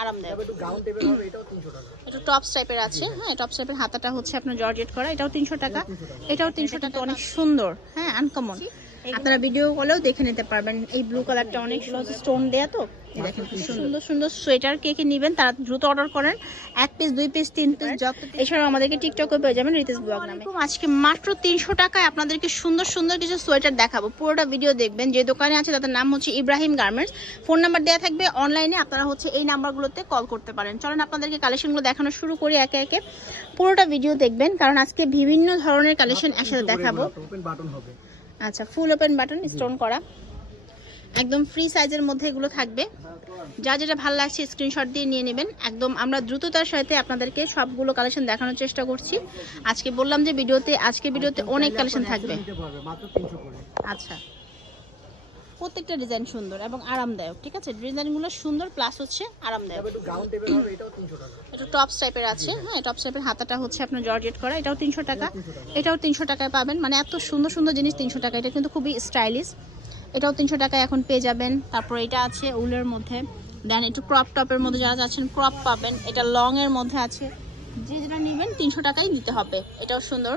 আরামদায়ক। একটু গাউন টাইপের হবে এটাও 300 টাকা। এটা টপস টাইপের আছে হ্যাঁ টপস টাইপের হাতাটা হচ্ছে আপনার জর্জেট করা এটাও তিনশো টাকা। এটাও তিনশো টাকা অনেক সুন্দর হ্যাঁ আনকমন আপনারা ভিডিও কলেও দেখে নিতে পারবেন। এই ব্লু কালারটা অনেক স্টোন দেয়া তো। দেখেন সুন্দর। সুন্দর সোয়েটার কে কে নেবেন তারা দ্রুত অর্ডার করেন। এক পিস দুই পিস তিন পিস যত এছাড়াও আমাদেরকে টিকটকে পেয়ে যাবেন রিতেশ ব্লগ নামে। আজকে মাত্র তিনশো টাকায় আপনাদেরকে সুন্দর সুন্দর কিছু সোয়েটার দেখাবো। পুরোটা ভিডিও দেখবেন। যে দোকানে আছে তাদের নাম হচ্ছে ইব্রাহিম গার্মেন্টস ফোন নাম্বার দেওয়া থাকবে অনলাইনে আপনারা হচ্ছে এই নাম্বারগুলোতে কল করতে পারেন। চলেন আপনাদেরকে কালেকশনগুলো দেখানো শুরু করি একে একে। পুরোটা ভিডিও দেখবেন কারণ আজকে বিভিন্ন ধরনের কালেকশন একসাথে দেখাবো। বাটন হবে। আচ্ছা ফুল ওপেন বাটন স্টোন করা। একদম ফ্রি সাইজের মধ্যে এগুলো থাকবে। যা যেটা ভালো লাগছে স্ক্রিনশট দিয়ে নিয়ে নেবেন। একদম আমরা দ্রুততার সাথে আপনাদেরকে সবগুলো কালেকশন দেখানোর চেষ্টা করছি। আজকে বললাম যে ভিডিওতে আজকে ভিডিওতে অনেক কালেকশন থাকবে। নিতে পারবে মাত্র 300 করে। আচ্ছা। প্রত্যেকটা ডিজাইন সুন্দর এবং আরামদায়ক ঠিক আছে? ডিজাইনগুলো সুন্দর প্লাস হচ্ছে আরামদায়ক। একটু গাউন টাইপের হবে এটাও 300 টাকা। এটা টপস টাইপের আছে হ্যাঁ টপস টাইপের হাতাটা হচ্ছে আপনার জর্জেট করা এটাও তিনশো টাকা। এটাও তিনশো টাকায় পাবেন মানে এত সুন্দর সুন্দর জিনিস তিনশো টাকা এটা কিন্তু খুবই স্টাইলিশ এটাও তিনশো টাকায় এখন পেয়ে যাবেন। তারপর এটা আছে উলের মধ্যে। দেন একটু ক্রপ টপের মধ্যে যারা যাচ্ছেন ক্রপ পাবেন। এটা লং এর মধ্যে আছে। যে যেটা নেবেন তিনশো টাকাই দিতে হবে। এটাও সুন্দর।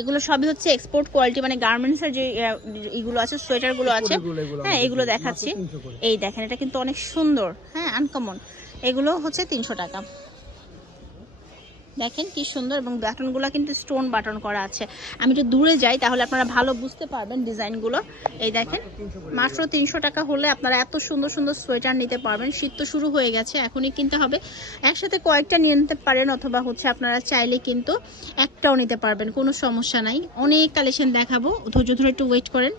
এগুলো সবই হচ্ছে এক্সপোর্ট কোয়ালিটি মানে গার্মেন্টস এর যে এগুলো আছে সোয়েটারগুলো আছে। হ্যাঁ এগুলো দেখাচ্ছি। এই দেখেন এটা কিন্তু অনেক সুন্দর হ্যাঁ আনকমন এগুলো হচ্ছে তিনশো টাকা। দেখেন কি সুন্দর এবং বাটনগুলো কিন্তু স্টোন বাটন করা আছে। আমি একটু দূরে যাই তাহলে আপনারা ভালো বুঝতে পারবেন ডিজাইনগুলো। এই দেখেন মাত্র তিনশো টাকা হলে আপনারা এত সুন্দর সুন্দর সোয়েটার নিতে পারবেন। শীত তো শুরু হয়ে গেছে এখনই কিনতে হবে। একসাথে কয়েকটা নিয়ে নিতে পারেন অথবা হচ্ছে আপনারা চাইলে কিন্তু একটাও নিতে পারবেন কোনো সমস্যা নাই। অনেক কালেকশন দেখাবো ধৈর্য ধরে একটু ওয়েট করেন।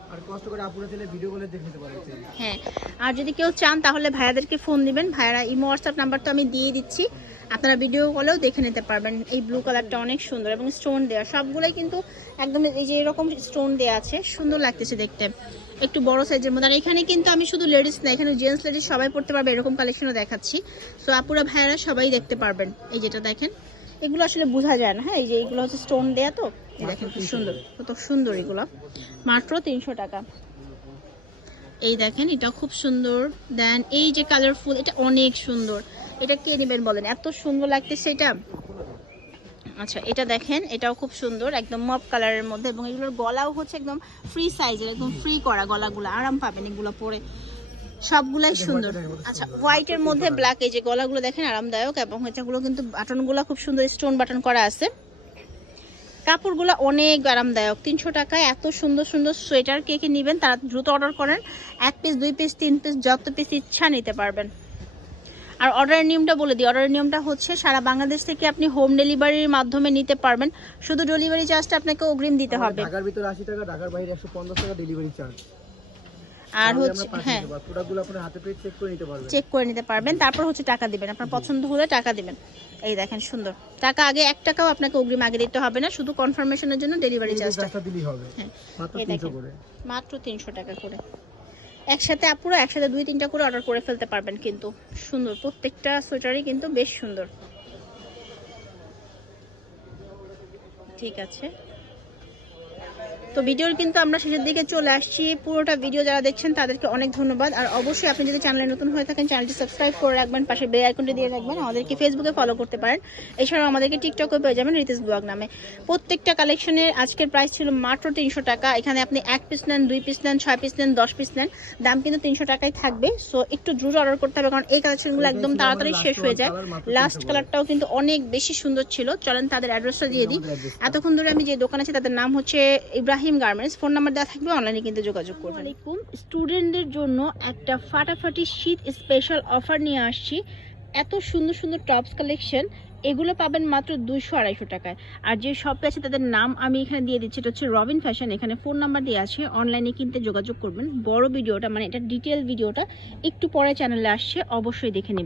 হ্যাঁ আর যদি কেউ চান তাহলে ভাইয়াদেরকে ফোন দিবেন। ভাইয়ারা ইমো হোয়াটসঅ্যাপ নাম্বার তো আমি দিয়ে দিচ্ছি। আপনারা ভিডিও কলেও দেখে নিতে পারবেন। এই ব্লু কালারটা অনেক সুন্দর এবং স্টোন দেওয়া সবগুলোই কিন্তু একদম এই যে এরকম স্টোন দেওয়া আছে সুন্দর লাগতেছে দেখতে। একটু বড় সাইজের মধ্যে। আর এখানে কিন্তু আমি শুধু লেডিস না এখানে জেন্টস লেডিস সবাই পড়তে পারবে এরকম কালেকশনও দেখাচ্ছি। সো আপুরা ভাইয়ারা সবাই দেখতে পারবেন। এই যেটা দেখেন এগুলো আসলে বোঝা যায় না হ্যাঁ? এই যে এগুলো হচ্ছে স্টোন দেয়া তো। দেখেন কি সুন্দর কত সুন্দর এগুলো। মাত্র তিনশো টাকা। এই দেখেন এটা খুব সুন্দর। দেন এই যে কালারফুল এটা অনেক সুন্দর। এটা কে নেবেন বলেন? এত সুন্দর লাগতেছে এটা। আচ্ছা এটা দেখেন এটাও খুব সুন্দর একদম মপ কালারের মধ্যে এবং এগুলোর গলাও হচ্ছে একদম ফ্রি সাইজের একদম ফ্রি করা গলাগুলো আরাম পাবেন এগুলো পরে। সবগুলাই সুন্দর। আচ্ছা হোয়াইটের মধ্যে ব্ল্যাক এই যে গলাগুলো দেখেন আরামদায়ক এবং এটাগুলো কিন্তু বাটনগুলো খুব সুন্দর স্টোন বাটন করা আছে। কাপড়গুলো অনেক আরামদায়ক তিনশো টাকায় এত সুন্দর সুন্দর সোয়েটার কে কে নেবেন তারা দ্রুত অর্ডার করেন। এক পিস দুই পিস তিন পিস যত পিস ইচ্ছা নিতে পারবেন। আর অর্ডারের নিয়মটা বলে দিই। অর্ডারের নিয়মটা হচ্ছে সারা বাংলাদেশ থেকে আপনি হোম ডেলিভারির মাধ্যমে নিতে পারবেন। শুধু ডেলিভারি চার্জটা আপনাকে অগ্রিম দিতে হবে। ঢাকার ভিতরে 80 টাকা ঢাকার বাইরে 150 টাকা ডেলিভারি চার্জ আর হচ্ছে হ্যাঁ। প্রোডাক্টগুলো আপনার হাতে পেয়ে চেক করে নিতে পারবেন। চেক করে নিতে পারবেন। তারপর হচ্ছে টাকা দিবেন। আপনার পছন্দ হলে টাকা দিবেন। এই দেখেন সুন্দর। টাকা আগে এক টাকাও আপনাকে অগ্রিম আগে দিতে হবে না। শুধু কনফার্মেশনের জন্য ডেলিভারি চার্জটা দিলেই হবে। হ্যাঁ। মাত্র 300 করে। মাত্র তিনশো টাকা করে। একসাথে আপুরা একসাথে দুই, তিনটা করে অর্ডার করে ফেলতে পারবেন কিন্তু। সুন্দর, প্রত্যেকটা সোয়েটারই কিন্তু বেশ সুন্দর। ঠিক আছে। তো ভিডিওর কিন্তু আমরা শেষের দিকে চলে আসছি। পুরোটা ভিডিও যারা দেখছেন তাদেরকে অনেক ধন্যবাদ। আর অবশ্যই আপনি যদি চ্যানেলে নতুন হয়ে থাকেন চ্যানেলটি সাবস্ক্রাইব করে রাখবেন পাশে বেল আইকনটি দিয়ে রাখবেন। আমাদেরকে ফেসবুকে ফলো করতে পারেন। এছাড়াও আমাদেরকে টিকটকে পেয়ে যাবেন রিতেশ ব্লগ নামে। প্রত্যেকটা কালেকশনের আজকের প্রাইস ছিল মাত্র তিনশো টাকা। এখানে আপনি এক পিস নেন দুই পিস নেন ছয় পিস নেন দশ পিস নেন। দাম কিন্তু তিনশো টাকাই থাকবে। সো একটু দ্রুত অর্ডার করতে হবে কারণ এই কালেকশনগুলো একদম তাড়াতাড়ি শেষ হয়ে যায়। লাস্ট কালারটাও কিন্তু অনেক বেশি সুন্দর ছিল। চলেন তাদের অ্যাড্রেসটা দিয়ে দিই। এতক্ষণ ধরে আমি যে দোকান আছে তাদের নাম হচ্ছে ইব্রাহিম গার্মেন্টস ফোন নাম্বার দেওয়া থাকবে অনলাইনে কিন্তু যোগাযোগ করবেন। আলাইকুম। স্টুডেন্টদের জন্য একটা ফাটাফাটি শীত স্পেশাল অফার নিয়ে আসছি। এত সুন্দর সুন্দর টপস কালেকশন এগুলো পাবেন মাত্র দুইশো আড়াইশো টাকায়। আর যে শপে আছে তাদের নাম আমি এখানে দিয়ে দিচ্ছি, এটা হচ্ছে রবিন ফ্যাশন এখানে ফোন নাম্বার দিয়ে আছে অনলাইনে কিনতে যোগাযোগ করবেন। বড় ভিডিওটা মানে এটা ডিটেল ভিডিওটা, একটু পরে চ্যানেলে আসছে, অবশ্যই দেখে নেবেন।